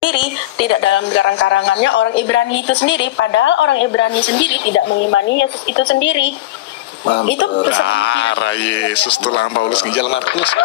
sendiri, tidak dalam karang-karangannya orang Ibrani itu sendiri, padahal orang Ibrani sendiri tidak mengimani Yesus itu sendiri. Mantap. Itu Darah Yesus tulang Paulus ginjal Markus.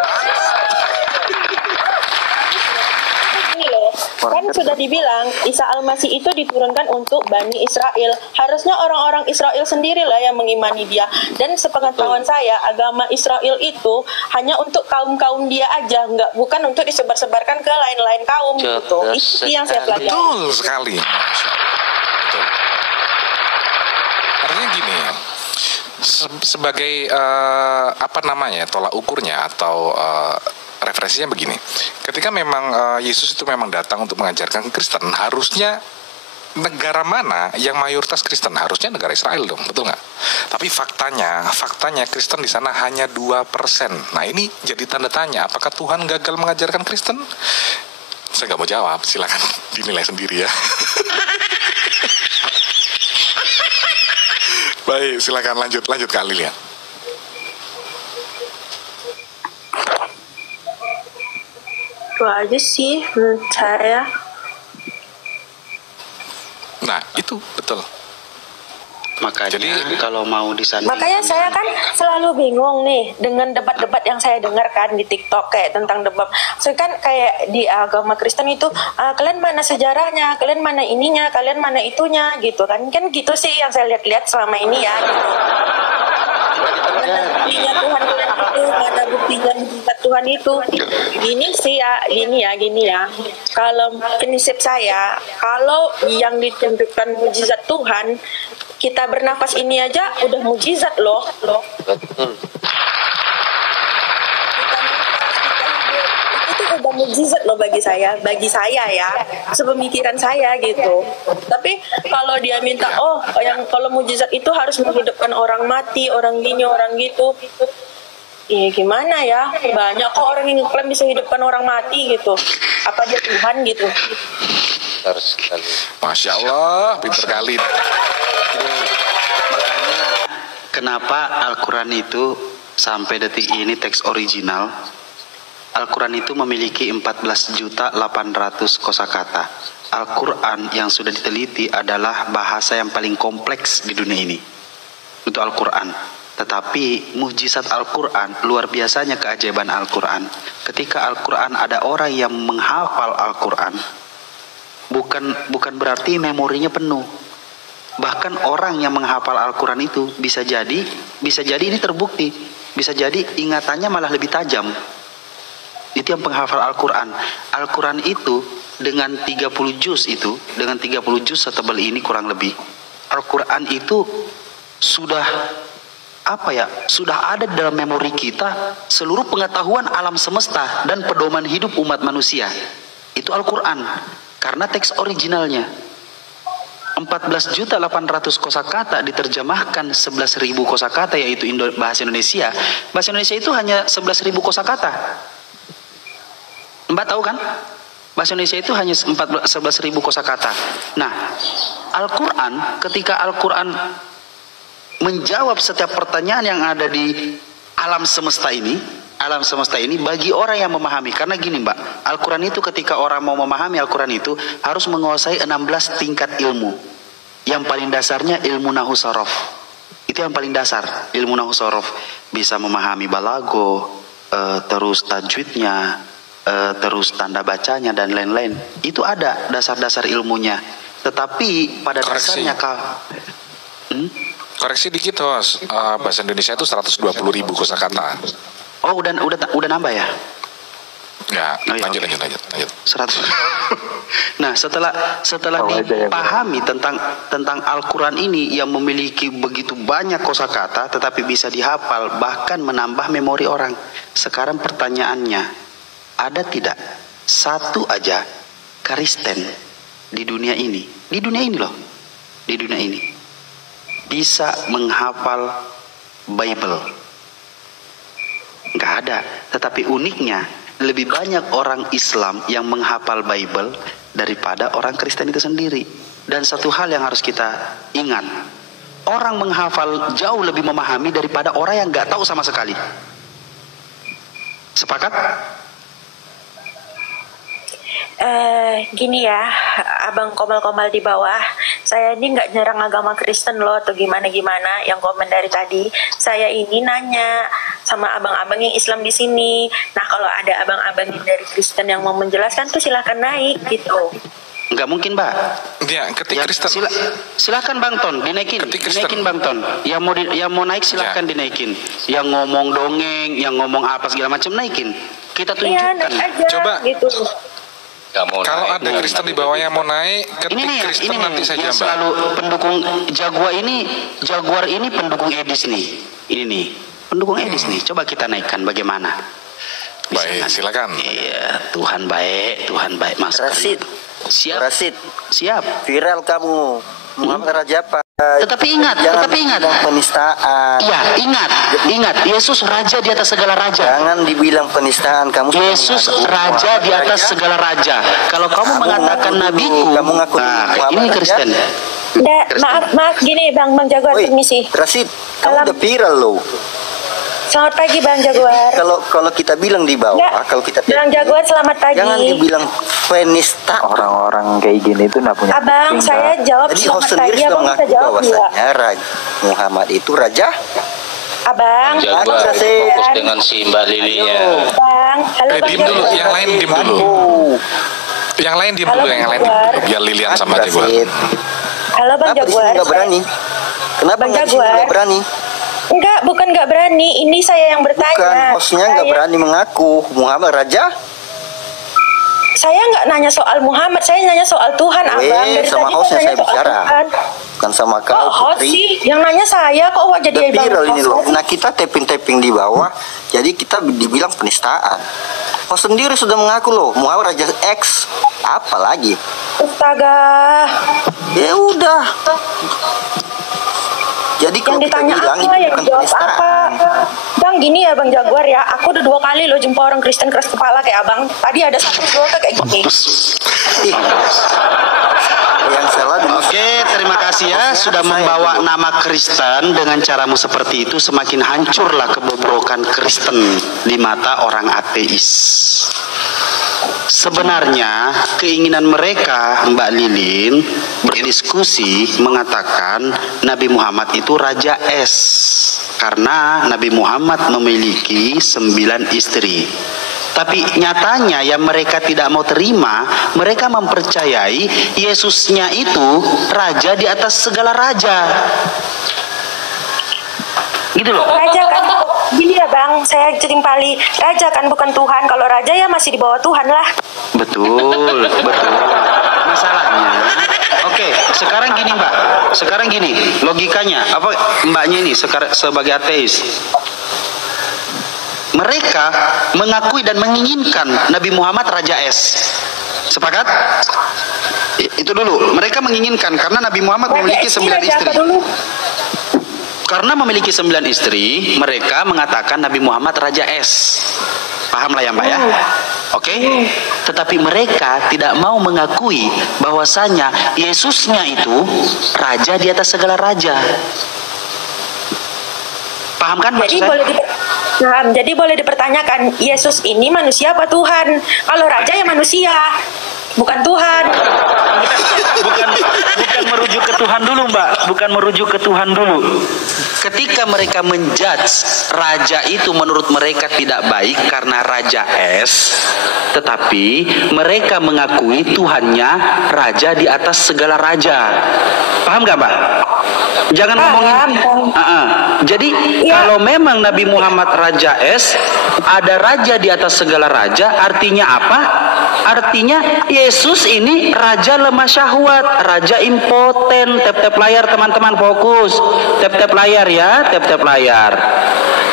Ini loh, kan sudah dibilang Isa Al-Masih itu diturunkan untuk Bani Israel. Harusnya orang-orang Israel sendirilah yang mengimani dia. Dan sepengetahuan saya, agama Israel itu hanya untuk kaum-kaum dia aja, bukan untuk disebar-sebarkan ke lain-lain kaum gitu. Itu yang saya pelajari. Betul sekali. Betul. Artinya gini, sebagai tolak ukurnya atau referensinya begini, ketika memang Yesus itu memang datang untuk mengajarkan Kristen, harusnya negara mana yang mayoritas Kristen? Harusnya negara Israel dong, betul nggak? Tapi faktanya Kristen di sana hanya 2%. Nah ini jadi tanda tanya, apakah Tuhan gagal mengajarkan Kristen? Saya nggak mau jawab, silakan dinilai sendiri ya. Baik, silakan lanjut Kak Lilian. Itu aja sih menurut saya. Nah, itu betul. Makanya Jadi, kalau mau disandingkan, Makanya saya kan selalu bingung nih dengan debat-debat yang saya dengarkan di TikTok kayak tentang debat. Saya kan kayak di agama Kristen itu kalian mana sejarahnya, kalian mana ininya, kalian mana itunya gitu kan. Kan gitu sih yang saya lihat-lihat selama ini ya gitu. Mana buktinya Tuhan itu, mana buktinya mujizat Tuhan itu. Gini sih ya, gini ya. Kalau prinsip saya, kalau yang ditunjukkan mujizat Tuhan, kita bernafas ini aja udah mujizat loh. Betul. Itu udah mujizat loh bagi saya ya, sepemikiran saya gitu. Tapi kalau dia minta kalau mujizat itu harus menghidupkan orang mati, orang gini, orang gitu. Iya gimana ya, banyak kok orang yang klaim bisa hidupkan orang mati gitu. Apa dia Tuhan gitu? Benar sekali. Masya Allah, pinter kali. kenapa Al-Quran itu sampai detik ini teks original, Al-Quran itu memiliki 14.800 kosakata. Al-Quran yang sudah diteliti adalah bahasa yang paling kompleks di dunia ini. Itu Al-Quran. Tetapi mujizat Al-Quran, luar biasanya keajaiban Al-Quran. Ketika Al-Quran ada orang yang menghafal Al-Quran, bukan berarti memorinya penuh. Bahkan orang yang menghafal Al-Quran itu bisa jadi ini terbukti, bisa jadi ingatannya malah lebih tajam. Itu yang penghafal Al-Quran. Al-Quran itu dengan 30 juz dengan 30 juz setebal ini kurang lebih. Al-Quran itu sudah ada dalam memori kita seluruh pengetahuan alam semesta dan pedoman hidup umat manusia. Itu Al-Quran. Karena teks originalnya 14.800 kosakata diterjemahkan 11.000 kosakata, yaitu bahasa Indonesia. Bahasa Indonesia itu hanya 11.000 kosakata. Mbak tahu kan? Bahasa Indonesia itu hanya 11.000 kosakata. Nah, Al-Quran, ketika Al-Quran menjawab setiap pertanyaan yang ada di alam semesta ini bagi orang yang memahami. Karena gini Mbak, Al-Quran itu ketika orang mau memahami Al-Quran itu harus menguasai 16 tingkat ilmu. Yang paling dasarnya ilmu Nahwu Shorof. Itu yang paling dasar, ilmu Nahwu Shorof. Bisa memahami balago, terus tajwidnya, terus tanda bacanya dan lain-lain. Itu ada dasar-dasar ilmunya. Tetapi pada dasarnya Koreksi dikit Host, bahasa Indonesia itu 120.000 kosakata. Oh udah nambah ya? Ya, Oh, iya, lanjut. 100. Nah, setelah dipahami tentang Al-Quran ini yang memiliki begitu banyak kosakata tetapi bisa dihafal, bahkan menambah memori orang. Sekarang pertanyaannya, ada tidak satu aja Kristen di dunia ini bisa menghafal Bible? Nggak ada. Tetapi uniknya lebih banyak orang Islam yang menghafal Bible daripada orang Kristen itu sendiri. Dan satu hal yang harus kita ingat, orang menghafal jauh lebih memahami daripada orang yang nggak tahu sama sekali. Sepakat? Gini ya, abang komal-komal di bawah. Saya ini nggak nyerang agama Kristen loh, atau gimana-gimana. Yang komen dari tadi, saya ini nanya sama abang-abang yang Islam di sini. Nah, kalau ada abang-abang yang dari Kristen yang mau menjelaskan tuh silahkan naik gitu. Nggak mungkin, Mbak. Ya, ketik Kristen. Silakan Bang Ton, dinaikin Bang Ton. Yang mau naik silahkan Ya. dinaikin. Yang ngomong dongeng, yang ngomong apa segala macam naikin. Kita Iya, tunjukkan. naik aja Coba. gitu. Kalau ada Kristen di bawah yang mau naik, ketik Ini nih, Kristen ini nanti nih, saja, yang Mbak. selalu pendukung Jaguar ini pendukung Edis nih. Ini nih, pendukung Edis nih. Coba kita naikkan bagaimana? Baik, silakan. Iya, Tuhan baik, Mas. Rasid. Siap. Rasid. Siap. Viral kamu. Muhammad Raja Pak. Tetapi ingat. Jangan penistaan. Iya, ingat. Yesus raja di atas segala raja. Jangan dibilang penistaan. Kamu Yesus raja di atas segala raja. Kalau kamu mengatakan nabiku, kamu ngaku nah, Muhammad ini Raja. Kristen. Maaf gini Bang Jaguar, Woi, permisi. Rasid, kamu udah viral loh. Selamat pagi Bang Jaguar. Kalau kita bilang di bawah, Enggak, kalau kita Bang Jaguar selamat pagi. jangan dibilang penista. Orang-orang kayak gini itu nggak punya Abang, kuping, saya Mbak. jawab Jadi selamat host sendiri pagi. sudah Abang bisa mengaku jawab nggak? bahwasanya Muhammad itu raja. Abang, Jaguar, Jaguar. fokus dengan si Mbak Lilinya. Bang, halo Bang Diem dulu, Jaguar. yang lain diem dulu. Yang lain diem Halo, dulu, yang lain diem Jaguar. dulu. Biar Lilian sama Jaguar. Halo Bang Kenapa di sini Jaguar. nggak berani? Kenapa Bang nggak di sini Jaguar. nggak berani? Enggak, bukan nggak berani. Ini saya yang bertanya. Bukan, hostnya nggak Saya- berani mengaku Muhammad raja. Saya nggak nanya soal Muhammad, saya nanya soal Tuhan, Abang. Dari Sama tadi hostnya nanya saya soal bicara. Tuhan. Bukan sama Kok kau, host Putri. sih? Yang nanya saya, kok wajah Udah dia Bang viral ini host? loh. Nah kita tapping di bawah, jadi kita dibilang penistaan. Host sendiri sudah mengaku loh, Muhammad Raja X. Apa lagi? Astaga. Ya udah. Jadi Yang kalau kita ditanya bilang apa, itu yang bukan dijawab penistaan. apa? Bang, gini ya Bang Jaguar ya. Aku udah 2 kali loh jumpa orang Kristen keras kepala kayak Abang. Tadi ada 1-2 kayak gini. Ih, yang salah dulu. Oke, terima kasih ya sudah membawa nama Kristen dengan caramu seperti itu. Semakin hancurlah kebobrokan Kristen di mata orang ateis. Sebenarnya keinginan mereka, Mbak Lilin, berdiskusi mengatakan Nabi Muhammad itu Raja S. Karena Nabi Muhammad memiliki 9 istri. Tapi nyatanya yang mereka tidak mau terima, mereka mempercayai Yesusnya itu raja di atas segala raja. Gitu loh. Raja kan, gini ya Bang, saya jerimpali. Raja kan bukan Tuhan. Kalau raja ya masih di bawah Tuhan lah. Betul. Masalahnya, oke, sekarang gini Mbak, sekarang gini, logikanya, apa Mbaknya ini sebagai ateis, mereka mengakui dan menginginkan Nabi Muhammad Raja S. Sepakat? Itu dulu, mereka menginginkan karena Nabi Muhammad memiliki 9 Raja istri. apa dulu? Karena memiliki 9 istri, mereka mengatakan Nabi Muhammad Raja S. Paham lah ya Mbak ya? Oke? Tetapi mereka tidak mau mengakui bahwasanya Yesusnya itu raja di atas segala raja. Paham kan maksud saya? Jadi boleh dipertanyakan, Yesus ini manusia apa Tuhan? Kalau raja ya manusia, bukan Tuhan. bukan merujuk ke Tuhan dulu Mbak, bukan merujuk ke Tuhan dulu. Ketika mereka menjudge raja itu menurut mereka tidak baik karena raja S, tetapi mereka mengakui Tuhannya raja di atas segala raja. Paham gak Mbak? Jangan ngomongin. Jadi kalau memang Nabi Muhammad Raja S, ada raja di atas segala raja, artinya apa? Artinya Yesus ini raja lemah syahwat, raja impoten. Tap-tap layar teman-teman, fokus. Tap-tap layar ya, tap-tap layar.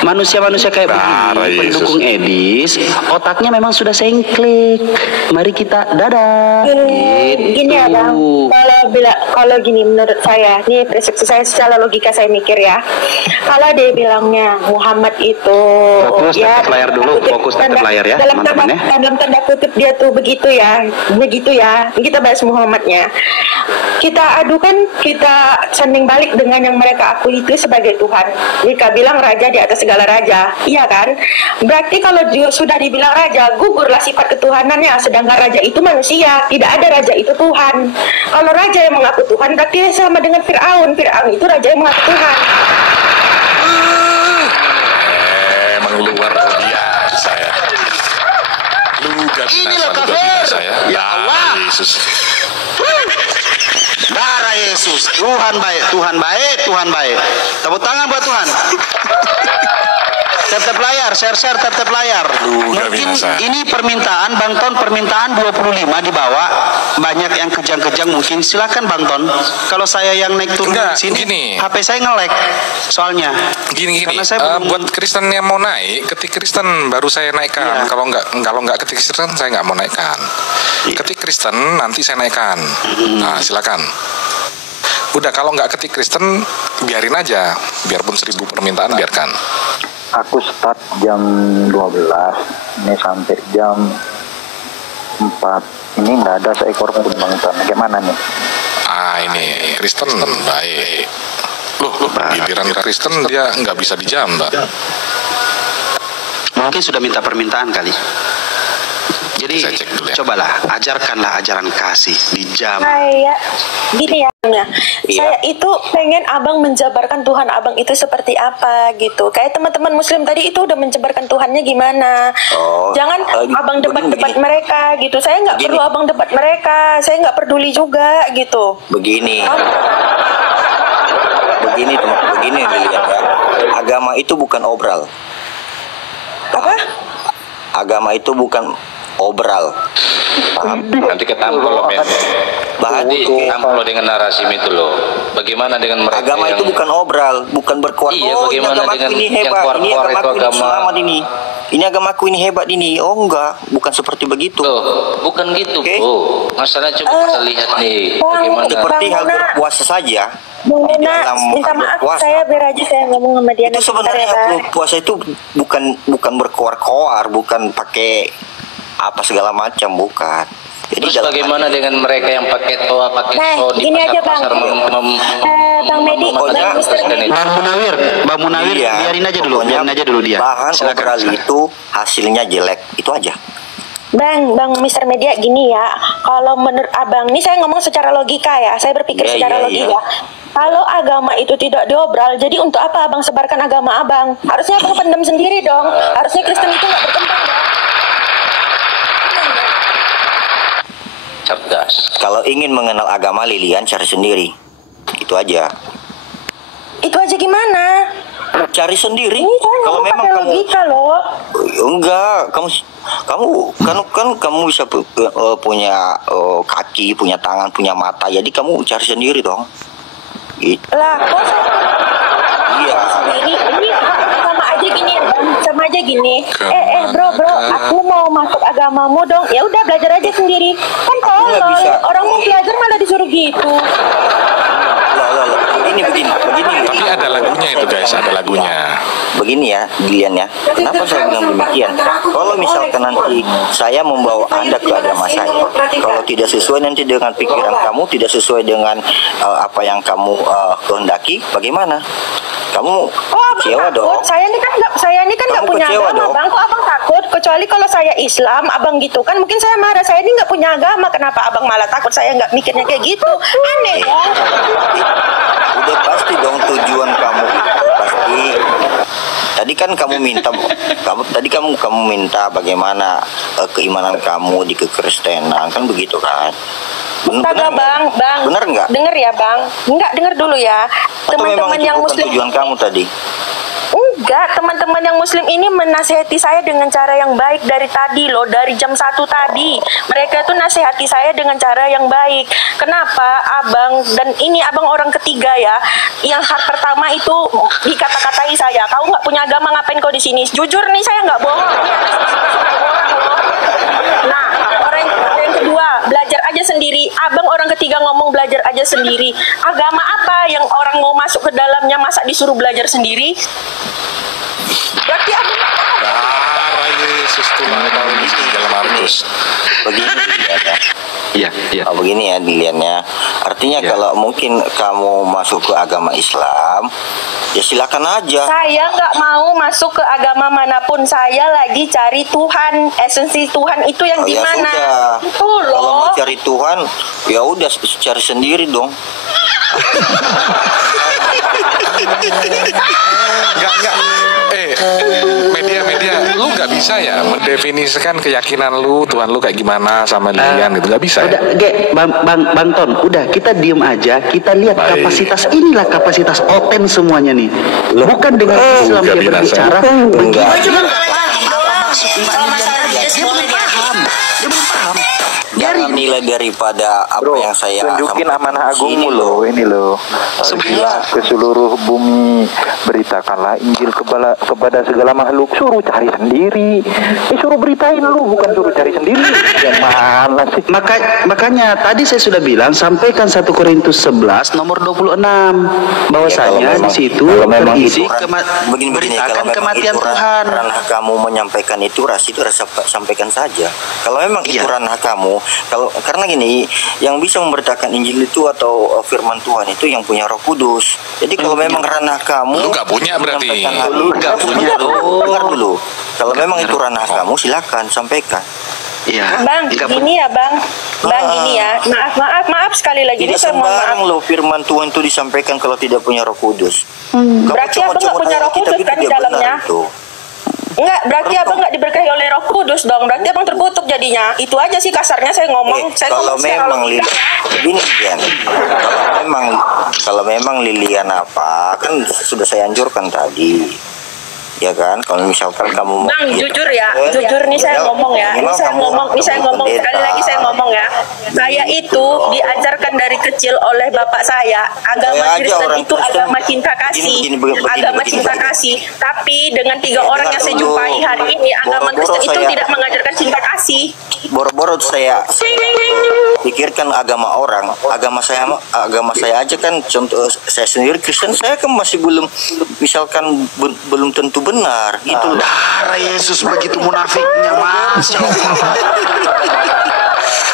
Manusia-manusia kayak begini, pendukung Edis, otaknya memang sudah sengklik. Mari kita dadah. Gini ya Bang, kalau gini menurut saya, ini persepsi saya secara logika saya mikir ya. Kalau dia bilangnya Muhammad itu Fokus tap layar dulu, fokus tap layar ya, dalam teman-teman ya. dalam tanda kutip dia tuh begitu ya, kita bahas Muhammadnya. Kita adukan, kita sanding balik dengan yang mereka akui itu sebagai Tuhan. Mereka bilang raja di atas segala raja, iya kan? Berarti kalau sudah dibilang raja, gugurlah sifat ketuhanannya. Sedangkan raja itu manusia, tidak ada raja itu Tuhan. Kalau raja yang mengaku Tuhan, berarti sama dengan Fir'aun. Fir'aun itu raja yang mengaku Tuhan. Emang luar biasa ya. Inilah kafir. Ya Allah. Yesus. Darah Yesus. Tuhan baik, Tuhan baik, Tuhan baik. Tepuk tangan buat Tuhan. Tap layar, share tap layar. Mungkin ini permintaan Bang Ton, permintaan 25 dibawa. Banyak yang kejang-kejang mungkin, silakan Bang Ton. Kalau saya yang naik turun di sini, gini. HP saya nge-lag soalnya. Gini. Buat Kristen yang mau naik, ketik Kristen baru saya naikkan. Iya. Kalau nggak ketik Kristen saya nggak mau naikkan. Ketik Kristen nanti saya naikkan. Nah, silakan. Udah, kalau nggak ketik Kristen biarin aja. Biarpun 1000 permintaan biarkan. Aku start jam 12, ini sampai jam 4. Ini nggak ada seekor pun Bang Ton. Gimana nih? Ini Kristen baik. Loh, giliran Kristen dia nggak bisa dijambak. Mungkin sudah minta permintaan kali. Jadi cobalah ajarkanlah ajaran kasih di jam. Saya gini ya, saya itu pengen abang menjabarkan Tuhan abang itu seperti apa gitu. Kayak teman-teman Muslim tadi itu udah menjabarkan Tuhannya gimana. Jangan abang debat-debat mereka gitu. Saya nggak perlu abang debat mereka. Saya nggak peduli juga gitu. Begini Lilian ya. Agama itu bukan obral. Apa? Agama itu bukan obral. Paham? Nanti ketampol loh men. Nanti ketampol loh dengan narasi itu loh. Bagaimana dengan mereka agama yang... itu bukan obral, bukan berkuat. Iya, bagaimana dengan ini yang hebat, ini keluar-keluar itu agama selamat ini. Ini agamaku ini hebat ini. Oh enggak, bukan seperti begitu. Loh, bukan gitu, Bro. Masalahnya coba kita lihat nih bagaimana seperti hal berpuasa saja. Bung Nena, minta maaf saya biar aja saya ngomong sama dia. Itu sebenarnya puasa itu bukan berkoar-koar, bukan pakai apa segala macam, bukan. Jadi terus bagaimana dengan mereka yang pakai toa, pakai di pasar-pasar Bang Medi, Bang Munawir, biarin aja dulu dia. Bahan obral itu hasilnya jelek, itu aja. Bang Mr. Media gini ya, kalau menurut abang, ini saya ngomong secara logika ya, saya berpikir secara logika. Kalau agama itu tidak diobral, jadi untuk apa abang sebarkan agama abang? Harusnya abang pendam sendiri dong. Harusnya Kristen itu nggak berkembang dong. Cerdas. Kalau ingin mengenal agama Lilian cari sendiri, itu aja. Itu aja gimana? Cari sendiri. Ini saya kalau memang kamu logika loh. Enggak, kamu bisa punya kaki, punya tangan, punya mata. Jadi kamu cari sendiri dong. Gitu. Lah, kok iya. Ini sama aja gini. Bro, aku mau masuk agamamu dong. Ya udah belajar aja sendiri. Kan tolong orang mau belajar malah disuruh gitu. Begini. Tapi ada lagunya itu guys, ada lagunya. Begini ya, Dilian ya. Kenapa saya bilang demikian? Kalau misalkan nanti saya membawa Anda ke agama saya, kalau tidak sesuai nanti dengan pikiran kamu, tidak sesuai dengan apa yang kamu kehendaki, bagaimana? Kamu kecewa dong. Saya ini kan nggak punya agama, dong. Bang. Kok abang takut? Kecuali kalau saya Islam, abang gitu kan mungkin saya marah. Saya ini nggak punya agama, kenapa abang malah takut? Saya nggak mikirnya kayak gitu. Aneh dong. Udah pasti dong tujuan kamu pasti. Tadi kan kamu minta bagaimana keimanan kamu di kekristenan kan begitu kan? Bener bang. Bener nggak? Denger ya bang. Enggak, denger dulu ya. Teman-teman yang Muslim. Tujuan kamu tadi? Enggak, teman-teman yang Muslim ini menasihati saya dengan cara yang baik dari tadi loh, dari jam 1 tadi. Mereka tuh nasihati saya dengan cara yang baik. Kenapa abang, dan ini abang orang ketiga ya, yang pertama itu dikata-katai saya, kau nggak punya agama ngapain kau di sini? Jujur nih saya nggak bohong. Nah, orang yang kedua, belajar aja sendiri. Abang orang ketiga ngomong belajar aja sendiri. Agama apa yang orang mau masuk ke dalamnya masa disuruh belajar sendiri? Berarti abang Yesus tulang Paulus ginjal Markus. Begini dilihatnya. Iya. Begini ya dilihatnya. Artinya kalau mungkin kamu masuk ke agama Islam, ya silakan aja. Saya nggak mau masuk ke agama manapun. Saya lagi cari Tuhan. Esensi Tuhan itu yang Ya gimana? sudah. Itu Kalau mau loh. cari Tuhan, ya udah cari sendiri dong. Enggak. Media, lu nggak bisa ya mendefinisikan keyakinan lu, Tuhan lu kayak gimana sama Lilian gitu, nggak bisa Udah, ya? Bang Ton, udah kita diem aja, kita lihat Baik. kapasitas Oten semuanya nih. Bukan dengan Islam dia Enggak berbicara, Enggak. Jangan nilai daripada apa yang saya tunjukin sampaikan amanah di sini agungmu loh, ini loh. Ke seluruh bumi beritakanlah Injil kepada segala makhluk. Suruh cari sendiri. Suruh beritain lu, bukan suruh cari sendiri. Yang mana sih? Makanya tadi saya sudah bilang, sampaikan 1 Korintus 11 nomor 26 bahwasanya di situ berisi beritakan kematian Tuhan. Ranah kamu menyampaikan itu sampaikan saja. Kalau memang itu ranah kamu, karena gini, yang bisa memberitakan Injil itu atau firman Tuhan itu yang punya Roh Kudus. Jadi kalau memang ranah kamu, Lu nggak punya berarti. Lu nggak punya. Dengar dulu. Kalau memang itu ranah kamu, silakan sampaikan. Iya. Bang, gini ya Bang. Gini ya. Maaf sekali lagi. Tidak Ini saya mohon maaf. sembarang loh firman Tuhan itu disampaikan kalau tidak punya Roh Kudus. Berarti Abang nggak punya Roh Kudus kan di dalamnya? Enggak, berarti Abang nggak diberkahi oleh Roh Kudus dong. Berarti Abang terkutuk jadinya. Itu aja sih kasarnya saya ngomong. Saya Kalau ngomong secara memang logika. Lilian, kalau memang Lilian apa, kan sudah saya anjurkan tadi. Ya kan, kalau misalkan kamu Bang, jujur nih saya ngomong ya. Ini saya ngomong sekali lagi saya ngomong ya. Saya itu diajarkan dari kecil oleh bapak saya. Agama Kristen itu agama cinta kasih. Agama cinta kasih. Tapi dengan 3 orang yang saya jumpai hari ini, agama Kristen itu tidak mengajarkan cinta kasih. Boro-boro saya pikirkan agama orang, agama saya aja kan, contoh saya sendiri Kristen, saya kan masih belum, misalkan belum tentu benar gitu loh. Darah Yesus begitu munafiknya, Mas.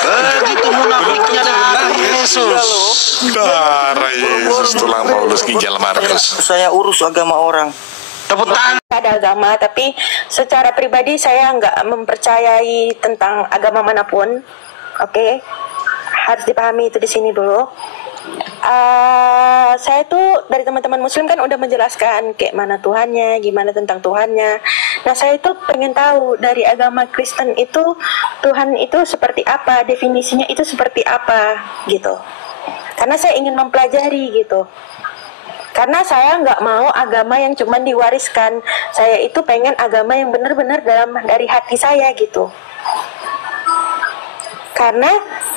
Begitu munafiknya darah Yesus. Darah Yesus tulang Paulus ginjal Markus. Saya urus agama orang. Tepuk tangan. Ada agama, tapi secara pribadi saya nggak mempercayai tentang agama manapun. Oke, harus dipahami itu di sini dulu. Saya tuh dari teman-teman Muslim kan udah menjelaskan kayak mana Tuhannya, gimana tentang Tuhannya. Nah, saya itu pengen tahu dari agama Kristen itu Tuhan itu seperti apa, definisinya itu seperti apa gitu. Karena saya ingin mempelajari gitu. Karena saya nggak mau agama yang cuma diwariskan. Saya itu pengen agama yang benar-benar dari hati saya gitu. Karena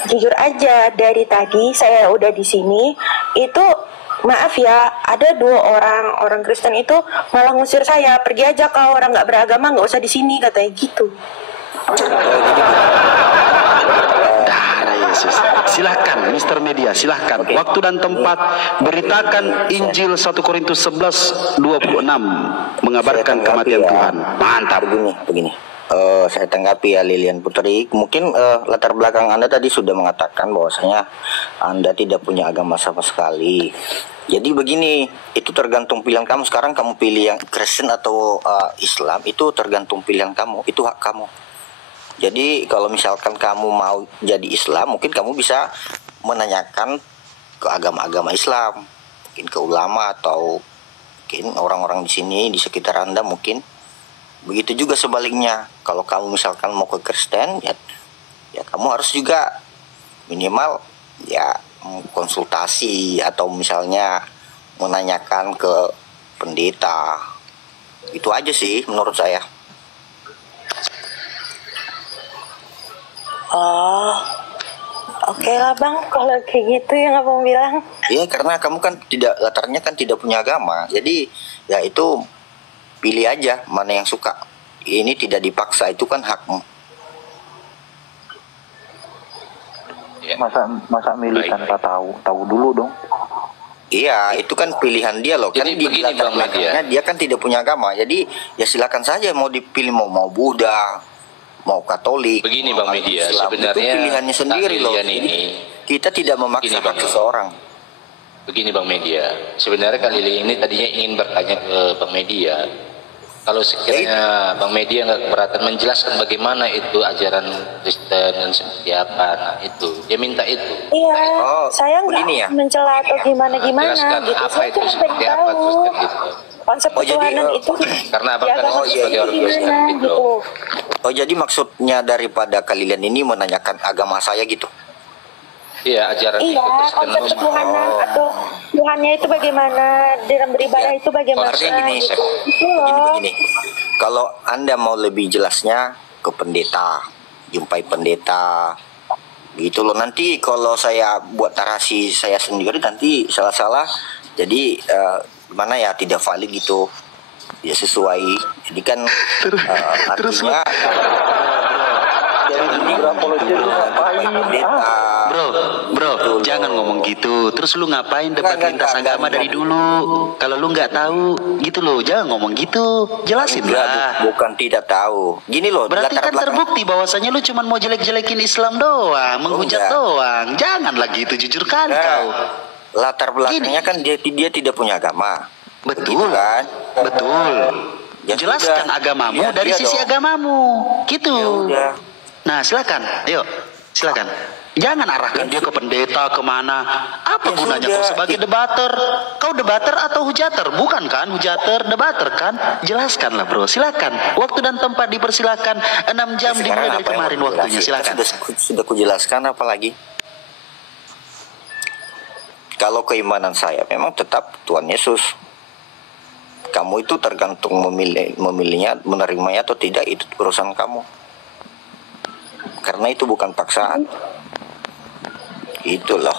jujur aja dari tadi saya udah di sini itu, maaf ya, ada 2 orang Kristen itu malah ngusir saya, pergi aja kau orang nggak beragama, nggak usah di sini, katanya gitu. Darah Yesus. Silahkan Mr. Media, silahkan. Waktu dan tempat, beritakan Injil 1 Korintus 11:26 mengabarkan kematian Tuhan. Mantap. Begini. Saya tanggapi ya Lilian Putri. Mungkin latar belakang Anda tadi sudah mengatakan bahwasanya Anda tidak punya agama sama sekali. Jadi begini, itu tergantung pilihan kamu. Sekarang kamu pilih yang Kristen atau Islam, itu tergantung pilihan kamu. Itu hak kamu. Jadi kalau misalkan kamu mau jadi Islam, mungkin kamu bisa menanyakan ke agama-agama Islam, mungkin ke ulama atau mungkin orang-orang di sini di sekitar Anda mungkin. Begitu juga sebaliknya, kalau kamu misalkan mau ke Kristen, ya kamu harus juga minimal ya konsultasi atau misalnya menanyakan ke pendeta. Itu aja sih menurut saya. Oh, oke lah Bang, kalau kayak gitu yang Abang bilang. Iya, karena kamu kan latarnya kan tidak punya agama. Jadi ya itu pilih aja mana yang suka. Ini tidak dipaksa, itu kan hakmu. Masa milih tanpa tahu dulu dong. Iya, itu kan pilihan dia loh. Jadi kan begini Bang Media. dia kan tidak punya agama. Jadi ya silakan saja mau dipilih mau Buddha, mau Katolik, Begini Bang Media, Islam, sebenarnya itu pilihannya sendiri loh. Kalian ini, kita tidak memaksa hak seseorang. Begini Bang Media, sebenarnya kali ini tadinya ingin bertanya ke Bang Media. Kalau sekiranya Bang Media nggak keberatan menjelaskan bagaimana itu ajaran Kristen dan seperti apa, nah itu dia minta itu. Iya, saya begini ya? nggak mencela atau gimana-gimana Jelaskan gitu. apa Saya itu cuma pengen seperti apa tahu terus kan gitu. konsep ketuhanan itu. Karena Abang di kan agama sebagai kita orang Kristen gimana, gitu. gitu. Oh, jadi maksudnya daripada kalian ini menanyakan agama saya gitu? Iya, ajaran Iya, itu Kristen. konsep ketuhanan atau Tuhannya itu bagaimana, dalam beribadah itu bagaimana. Artinya gini, Gitu loh. begini. Kalau Anda mau lebih jelasnya ke pendeta, jumpai pendeta, gitu loh. Nanti kalau saya buat narasi saya sendiri nanti salah-salah, jadi mana ya tidak valid gitu, ya sesuai. Jadi kan artinya Bro, jangan ngomong gitu. Terus lu ngapain debat lintas agama dari dulu? Kalau lu nggak tahu, gitu loh. Jangan ngomong gitu. Jelasin lah. Bukan tidak tahu. Gini loh. Berarti kan terbukti bahwasanya lu cuma mau jelek-jelekin Islam doang, menghujat doang. Jangan lagi itu, jujur kan kau. Latar belakangnya kan dia tidak punya agama. Betul Gitu kan? Betul. Ya Jelaskan sudah. agamamu Ya, dari iya sisi dong. agamamu. Gitu. Ya udah. Nah, silakan. Ayo, silakan. Jangan arahkan dia ke pendeta kemana. Apa Ya gunanya sudah. kau sebagai debater? Kau debater atau hujater? Bukan kan? Hujater, debater kan? Jelaskanlah bro, silakan. Waktu dan tempat dipersilakan. 6 jam dimulai dari kemarin waktunya, silakan. Sudah kujelaskan apa lagi? Kalau keimanan saya memang tetap Tuhan Yesus. Kamu itu tergantung memilihnya, menerimanya atau tidak, itu urusan kamu. Karena itu bukan paksaan. Itu loh.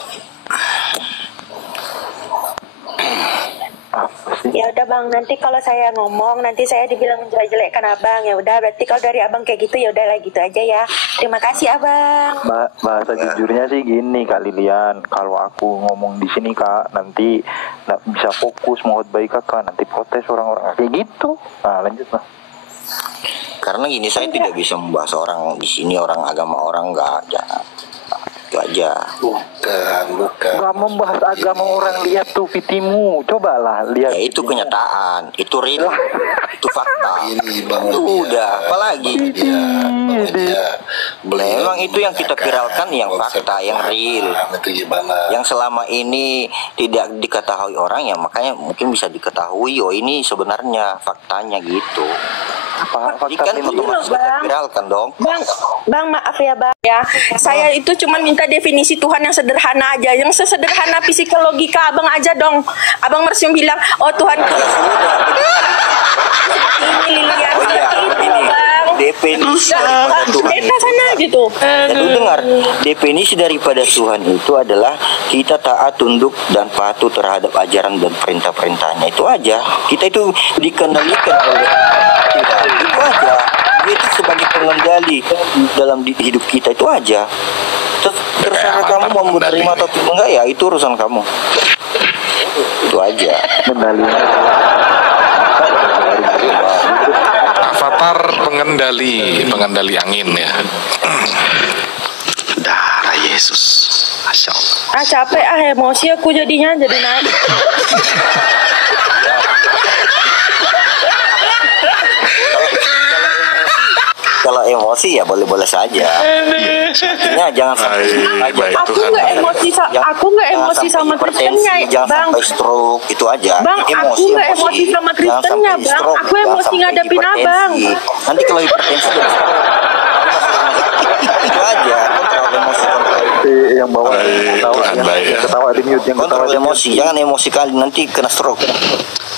Ya udah Bang, nanti kalau saya ngomong nanti saya dibilang menjelek-jelekkan Abang. Ya udah, berarti kalau dari Abang kayak gitu ya udahlah gitu aja ya. Terima kasih Abang. Bahasa jujurnya sih gini Kak Lilian, kalau aku ngomong di sini Kak, nanti nggak bisa fokus mau baik Kakak, nanti protes orang-orang kayak gitu. Nah lanjut lah. Karena gini, saya tidak bisa membahas orang di sini, orang agama orang enggak, jangan. Itu aja. Bukan. Gak membahas agama orang, lihat tuh vitimu, cobalah lihat. Ya itu kenyataan, itu real, itu fakta. Ini Bang Itu Media. udah, apalagi. Memang itu yang kita viralkan, yang fakta, yang real. Itu gimana? Yang selama ini tidak diketahui orang, ya makanya mungkin bisa diketahui. Oh ini sebenarnya faktanya gitu. Jadi kan otomatis kita viralkan dong. Bang maaf ya Bang ya. Saya itu cuma minta definisi Tuhan yang sederhana aja, yang sesederhana psikologika Abang aja dong. Abang harus bilang, oh Tuhan seperti ini Lilian, seperti itu Bang. Definisi daripada Tuhan Kita sana gitu. Dan lu dengar, definisi daripada Tuhan itu adalah kita taat, tunduk, dan patuh terhadap ajaran dan perintah-perintahnya. Itu aja. Kita itu dikendalikan oleh Tuhan. Itu aja. Dia itu sebagai pengendali dalam hidup kita, itu aja. Terserah kamu mau menerima atau enggak, ya itu urusan kamu. Itu aja. Avatar pengendali angin ya. Darah Yesus. Masya Allah. Capek emosi aku jadinya jadi naik. Kalau emosi ya boleh-boleh saja. Artinya jangan sampai Aku nggak emosi, aku nggak emosi sama Kristennya, jangan Bang. sampai stroke, itu aja. Bang, aku nggak emosi sama Kristennya, Bang. Aku emosi ngadepin Abang. Nanti kalau hipertensi itu aja. Kontrol emosi, Yang bawa ketawa di mute, yang ketawa kontrol di emosi, jangan emosi kali nanti kena stroke.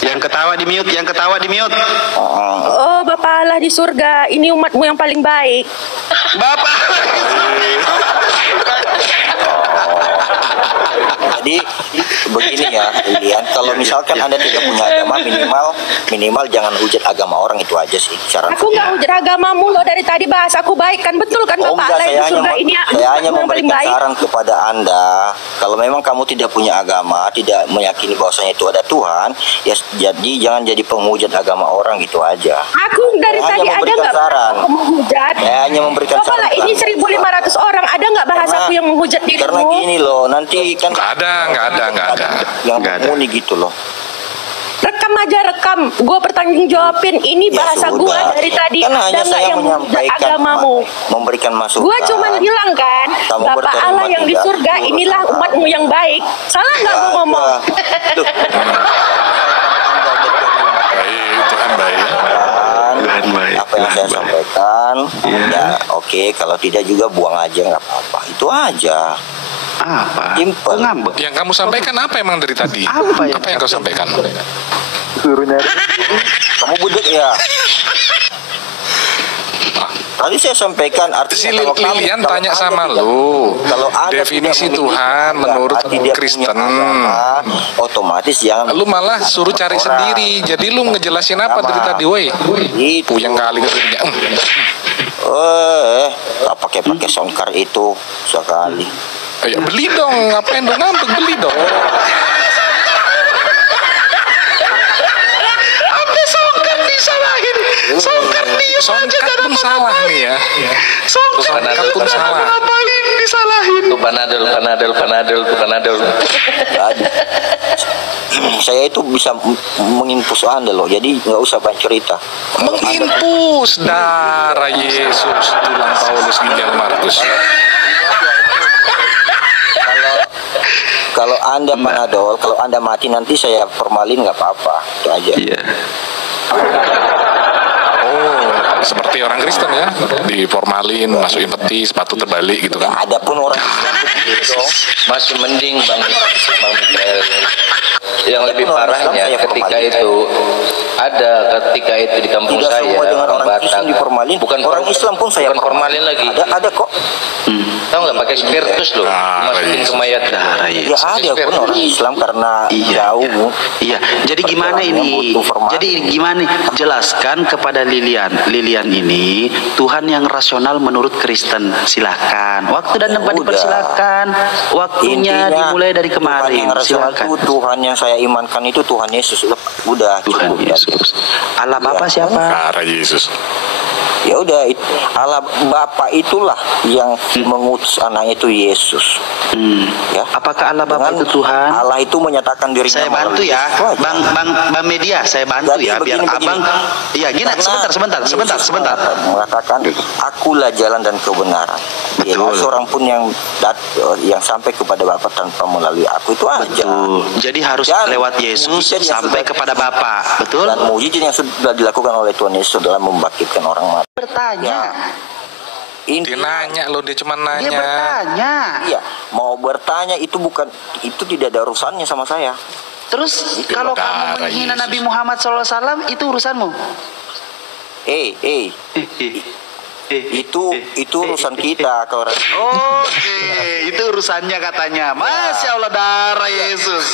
Yang ketawa di mute, yang ketawa di mute. Oh, Bapa Allah di surga, ini umatmu yang paling baik. Bapak. Jadi begini ya, Lilian, kalau misalkan Anda tidak punya agama, minimal jangan hujat agama orang, itu aja sih saran. Aku nggak hujat agamamu loh, dari tadi bahas aku baik kan, betul kan Bapak Enggak, Allah di surga ini saya hanya yang paling memberikan baik. saran kepada Anda. Kalau memang kamu tidak punya agama, tidak meyakini bahwasanya itu ada Tuhan, ya jadi jangan jadi penghujat agama orang, gitu aja. Aku dari Saya tadi hanya ada memberikan nggak saran. aku menghujat? Saya hanya memberikan Coba lah, saran. ini 1.500 orang, ada nggak bahasaku yang menghujat dirimu? Karena gini loh, nanti kan Nggak ada. yang Nggak ada. murni gitu loh. Rekam aja, rekam. Gue pertanggung jawabin. Ini Ya bahasa sudah. gue dari tadi. Kan Ada hanya nggak saya yang menghujat menyampaikan, agamamu? memberikan masukan. Gue cuma bilang kan, Kamu Bapak berterima Allah yang di tidak, surga, itu inilah urusan umatmu yang baik. Salah nggak gue ngomong? Loh. Baik, Tuhan baik. Tuhan baik. Apa yang saya sampaikan, ya oke, kalau tidak juga buang aja, nggak apa-apa. Itu aja. Apa? Simple. Kok ngambek? Yang kamu sampaikan apa emang dari tadi? Apa ya? Apa yang kau sampaikan? Suruh nyari. Kamu budek ya? Tadi saya sampaikan Si artinya kalau Lilian kalau tanya Anda sama tidak- lu. kalau Anda Definisi tidak Tuhan memiliki menurut agama, tidak punya Kristen. agama, otomatis jangan Lu malah suruh cari orang. sendiri. Jadi lu ngejelasin apa dari Sama. tadi, woi? Itu. Puyeng kali ngertinya. Nggak pakai soundcard itu sekali. Ya beli dong, ngapain dong ngambek, beli dong. Sampai songkat disalahin. Songkat diem aja Soundcard gak pun salah nih ya. Songkat pun salah. ngapain disalahin. Itu panadol. Jadi, saya itu bisa menginfus Anda loh, jadi nggak usah banyak cerita. Menginfus darah Yesus, tulang Paulus, ginjal Markus. Kalau Anda panadol, kalau Anda mati nanti saya formalin, nggak apa-apa, itu aja. Iya. Oh, seperti orang Kristen ya, diformalin, masukin peti, sepatu terbalik gitu kan. Ada pun orang Islam begitu dong. Masih mending Bang Mikael. Yang lebih Orang Islam parahnya saya ketika formalin. ketika itu di kampung Tidak saya, semua dengan orang Kristen Batak. diformalin. Orang Islam pun saya bukan formalin lagi. Ada kok. Tahu nggak pakai spiritus loh, masukin ke mayat. Darah Ya Yesus. ada pun orang Islam karena jauh. Iya. Jadi gimana ini? Butuh formalin. Jadi gimana? Jelaskan kepada Lilian ini Tuhan yang rasional menurut Kristen. Silakan. Waktu dan tempat Udah. dipersilakan. Waktunya Intinya, dimulai dari Tuhan kemarin. yang rasional Silakan. itu Tuhan yang saya imankan itu Tuhan Yesus. Udah Tuhan cukup. Yesus. Allah Bapa Iya. siapa? Darah Yesus. Ya udah, Allah Bapa itulah yang mengutus anaknya itu Yesus. Ya. Apakah Allah Bapa Dengan itu Tuhan? Allah itu menyatakan dirinya Saya bantu melalui ya, Yesus. Itu aja. Bang Media, saya bantu Jadi ya, biar begini. abang. Iya, gini, Karena sebentar. Yesus mengatakan, akulah jalan dan kebenaran. Ya, Betul. seorang pun yang sampai kepada Bapa tanpa melalui aku, itu aja. Betul. Jadi harus Dan lewat Yesus mujizat yang sampai sudah- kepada Bapa. Betul? Dan mujizat yang sudah dilakukan oleh Tuhan Yesus adalah membangkitkan orang mati. Bertanya. Dia Intinya, nanya loh, dia cuma Dia nanya. bertanya. iya, mau bertanya itu tidak ada urusannya sama saya. Terus kalau kamu Darah menghina Yesus. Nabi Muhammad SAW, itu urusanmu. Itu urusan kita kalau Oke, itu urusannya katanya. Masya Allah, darah Yesus.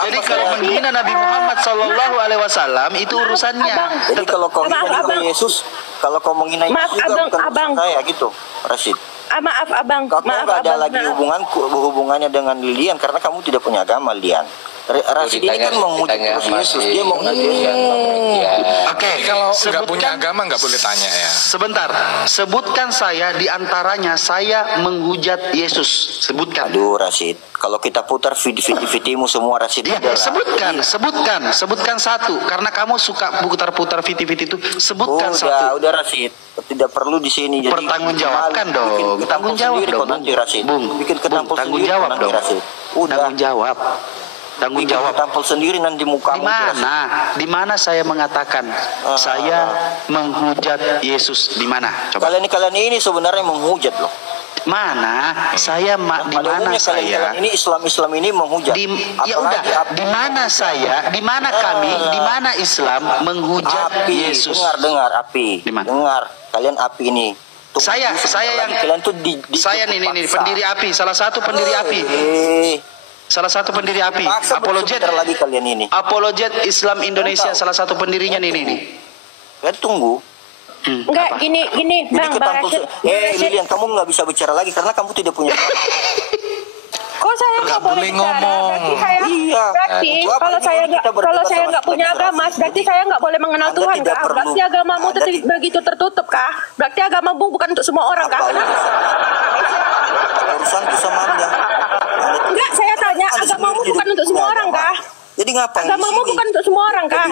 Jadi kalau menghina Nabi Muhammad SAW, itu urusannya. Jadi kalau kau menghina juga Abang. Yesus, kalau kau menghina Maaf, Yesus juga bukan abang. urusan saya gitu, Rashid. Maaf abang, Kau maaf nggak ada abang. lagi Maaf. hubungannya dengan Lilian karena kamu tidak punya agama, Lilian. Rashid ini kan memuji terus Yesus, dia mau Oke, Kalau nggak punya agama nggak boleh tanya ya. Sebentar, sebutkan saya di antaranya saya menghujat Yesus. Sebutkan. Aduh Rashid, kalau kita putar video-videomu semua Rashid Iya, adalah sebutkan satu. Karena kamu suka putar-putar video-video itu. Sebutkan satu. udah Rashid, tidak perlu di sini. Jadi Pertanggungjawabkan dong. Bikin Tanggung ketampul jawab sendiri dong, kau nanti Bung. Rashid. Bung, Bikin ketampul tanggung sendiri jawab kau nanti dong. Rashid. Udah. Tanggung jawab. Tanggung Bikin jawab. ketampul sendiri nanti mukamu. Di mana saya mengatakan saya menghujat Yesus? Di mana? Coba. Kalian ini sebenarnya menghujat loh. Mana? Saya di Pada mana umumnya saya? kalian ini Islam ini menghujat. Ya udah, di mana saya? Di mana kami? Di mana Islam menghujat Api, Yesus? dengar Api. Di mana? Dengar, kalian Api ini. Saya yang kalian tuh saya nih pendiri api, salah satu pendiri api. Salah satu pendiri API. Apologet Sebentar lagi kalian ini. Apologet Islam Indonesia, salah satu pendirinya nih. Ya tunggu. Enggak, gini Bang Rashid. Lilian, kamu nggak bisa bicara lagi karena kamu tidak punya. Kok saya nggak boleh ngomong? Berarti saya, Iya. berarti kalau saya nggak punya agama, berarti saya nggak boleh mengenal Anda Tuhan tidak kah? perlu- Berarti agamamu Anda begitu tertutup kah? Berarti agamamu bukan untuk semua orang kah? Urusan itu sama Anda. Enggak, saya tanya agamamu bukan untuk semua orang kah? Jadi ngapain? Agamamu bukan untuk semua orang kah?